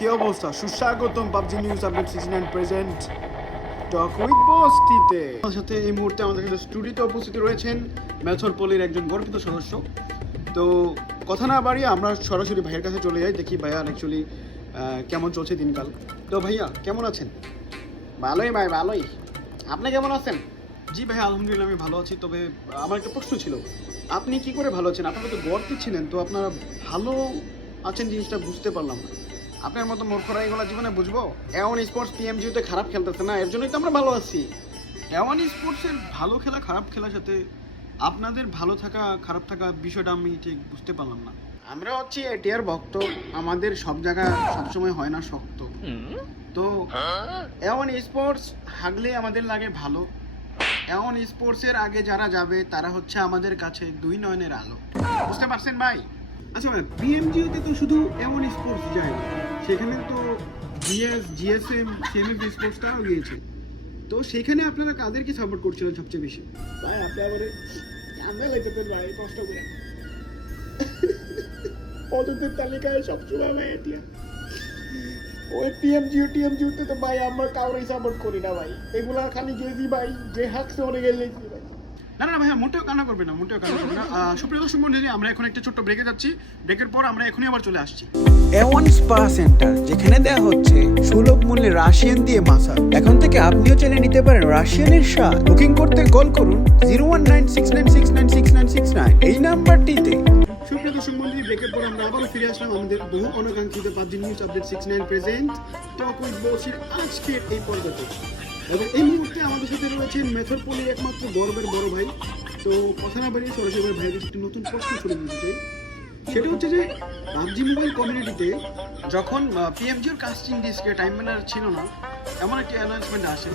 কি অবস্থা? সুস্বাগতম PUBG news update season 9 present talk with বস্তিতে। আমার সাথে এই মুহূর্তে আমাদের সাথে স্টুডিওতে উপস্থিত রয়েছেন মেথরপলির একজন গর্বিত সদস্য। তো কথা না বাড়িয়ে আমরা সরাসরি ভাইয়ের কাছে চলে যাই, দেখি ভাইয়া অ্যাকচুয়ালি কেমন চলছে দিনকাল। তো ভাইয়া কেমন আছেন? ভালোই ভাই, ভালোই। আপনি কেমন আছেন? জি ভাইয়া, আলহামদুলিল্লাহ আমি ভালো আছি। তবে আমার একটা প্রশ্ন ছিল, আপনি কি করে ভালো আছেন? আপনারা তো গর্তে ছিলেন, তো আপনারা ভালো আছেন জিনিসটা বুঝতে পারলাম না। আপনার মতো মূর্খরা এগুলো জীবনে বুঝবো? এমন স্পোর্টস পিএমজিতে খারাপ খেলতেছে না, এর জন্যই তো আমরা ভালো আছি। এমন স্পোর্টসের ভালো খেলা খারাপ খেলার সাথে আপনাদের ভালো থাকা খারাপ থাকা বিষয়টা আমি ঠিক বুঝতে পারলাম না। আমরা হচ্ছি এটিআর ভক্ত, আমাদের সব জায়গা সবসময় হয় না শক্ত। তো এমন স্পোর্টস হাগলে আমাদের লাগে ভালো। এমন স্পোর্টসের আগে যারা যাবে তারা হচ্ছে আমাদের কাছে দুই নয়নের আলো। বুঝতে পারছেন ভাই? আচ্ছা ভাই, বিএমজিওতে তো শুধু এমন স্পোর্টস যায় না, সেখানে তো জিএসএম সেমি স্পোর্টসটাও গিয়েছে। তো সেখানে আপনারা কাদেরকে সাপোর্ট করছিলেন সবচেয়ে বেশি? ভাই আপনি আবার কান্দা লাইতেছেন ভাই, কষ্ট করে। পদতের তালিকায় সবসময় ভাই এটিআর। ওই টিএমজিওতে তো ভাই আমরা কাউরেই সাপোর্ট করি না ভাই। এগুলা খালি গেছি ভাই, যে হাঁকছে অনেক গেলেছি ভাই। না না ভাইয়া, মোটেও কান্না করবে না, মোটেও কান্না করবে না। সুপ্রিয় দর্শক মণ্ডলী, আমরা এখন একটা ছোট্ট ব্রেকে যাচ্ছি। ব্রেকের পর আমরা এখনই আবার চলে আসছি। A1 স্পা সেন্টার, যেখানে দেওয়া হচ্ছে সুলভ মূল্যে রাশিয়ান দিয়ে মাসাজ। এখন থেকে আপনিও চলে নিতে পারেন রাশিয়ানের স্বাদ। বুকিং করতে কল করুন 0196969669 এই নাম্বারটিতে। সুপ্রিয় দর্শক মণ্ডলী, ব্রেকের পর আমরা আবারও ফিরে আসলাম আমাদের বহু অনাকাঙ্ক্ষিত PUBG news update 69 present talk with Basir আজকের এই পর্বতে। এবং এই মুহূর্তে আমাদের সাথে রয়েছেন মেথরপলির একমাত্র গর্বের বড় ভাই। তো কথা না বাড়িয়ে সরাসরি ভাইয়ের একটি নতুন প্রশ্ন শুরু করতে চাই। সেটা হচ্ছে যে পাবজি মোবাইল কমিউনিটিতে যখন পিএমজির কাস্টিং ডিস্কে টাইম ম্যানার ছিল না, এমন একটি অ্যানাউন্সমেন্ট আসে,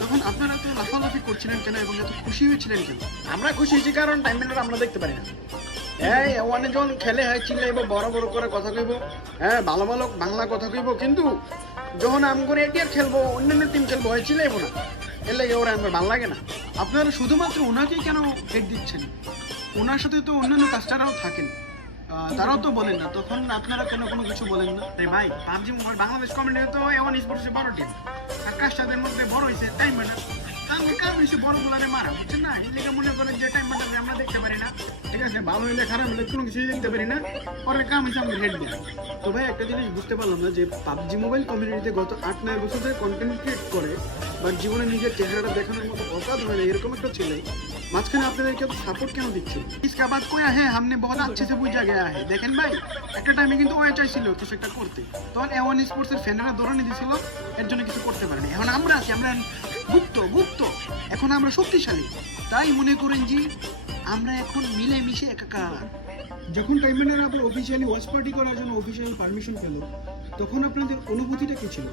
তখন আপনারা তো লাফালাফি করছিলেন কেন এবং এত খুশি হয়েছিলেন কেন? আমরা খুশি হয়েছি কারণ টাইম মিনার আমরা দেখতে পারি না। এই অনেকজন খেলে হয় চিল্লাইব, বড় বড় করে কথা কইব, হ্যাঁ ভালো ভালো বাংলা কথা কইব, কিন্তু যখন আম করে এটিআর খেলবো, অন্যান্য টিম খেলবো, হয় চিল্লাইব না। এর লাগে ওরা আমার ভালো লাগে না। আপনারা শুধুমাত্র ওনাকেই কেন হেড দিচ্ছেন? ওনার সাথে তো অন্যান্য কাস্টাররাও থাকেন, তারাও তো বলেন না, তখন আপনারা কেন কোনো কিছু বলেন না? তাই ভাই, পাবজি মোবাইল বাংলাদেশ কমিউনিটি তো এমন স্পোর্টসের বড় টিম, আর কাস্টারদের মধ্যে বড় হয়েছে টাইম মিনার। আমি কাম হয়েছে বড় গুলারে মারা, বুঝছেন না? এই লেগে মনে করেন যে টাইম মিনার আমরা দেখতে পারি না, ঠিক আছে? ভালো হইলে খারাপ হইলে কোনো কিছুই দেখতে পারি না, পরে কাম হয়েছে আমাদের হেড দেওয়া। তো ভাই, একটা জিনিস বুঝতে পারলাম না যে পাবজি মোবাইল কমিউনিটিতে গত 8-9 বছর ধরে কন্টেন্ট ক্রিয়েট করে, বাট জীবনে নিজের চেহারাটা দেখানোর মতো অকাদ হয় না, এরকম একটা ছেলে মাঝখানে আপনাদেরকে সাপোর্ট কেন দিচ্ছে? इसका बात कोई है हमने बहुत अच्छे से बुझा गया है। দেখেন ভাই, একটা টাইমে কিন্তু ওই চাইছিল কিছু একটা করতে, তখন এওয়ান স্পোর্টসের ফ্যানেরা দৌড়ানি দিছিল, এর জন্য কিছু করতে পারেনি। এখন আমরা আছি, আমরা গুপ্ত, এখন আমরা শক্তিশালী, তাই মনে করেন যে আমরা এখন মিলে মিশে একাকার। যখন টাইম ম্যানার আবার অফিসিয়ালি ওয়াচ পার্টি করার জন্য অফিসিয়াল পারমিশন পেল, তখন আপনাদের অনুভূতিটা কি ছিল?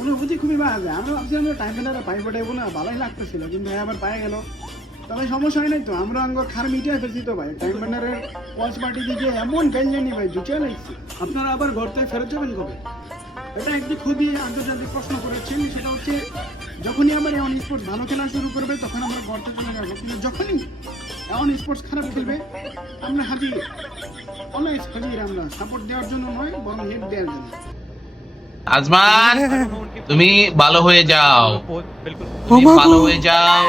অনুভূতি খুবই বাজে। আমরা ভাবছিলাম যে টাইম ম্যানাররা পাই পাঠাইবো না, ভালোই লাগতেছিল, কিন্তু আবার পায়ে গেল। তবে সমস্যা হয় নাই তো, আমরা অঙ্গ খার মিটিয়ে ফেলছি তো ভাই। টাইম ম্যানারের ওয়াচ পার্টি দিকে এমন গাইল জানি ভাই, জুটিয়ে লাগছে। আপনারা আবার ঘর থেকে ফেরত যাবেন কবে? এটা একটি খুবই আন্তর্জাতিক প্রশ্ন করেছেন। সেটা হচ্ছে যখনই আমার এমন স্পোর্টস ভালো খেলা শুরু করবে তখন আমরা গড়তে চলে যাবো, কিন্তু যখনই এমন স্পোর্টস খারাপ খেলবে আমরা হাজির, অলওয়েজ হাজির। আমরা সাপোর্ট দেওয়ার জন্য নয়, বরং হেড দেওয়ার জন্য। আজমান, তুমি ভালো হয়ে যাও, তুমি ভালো হয়ে যাও।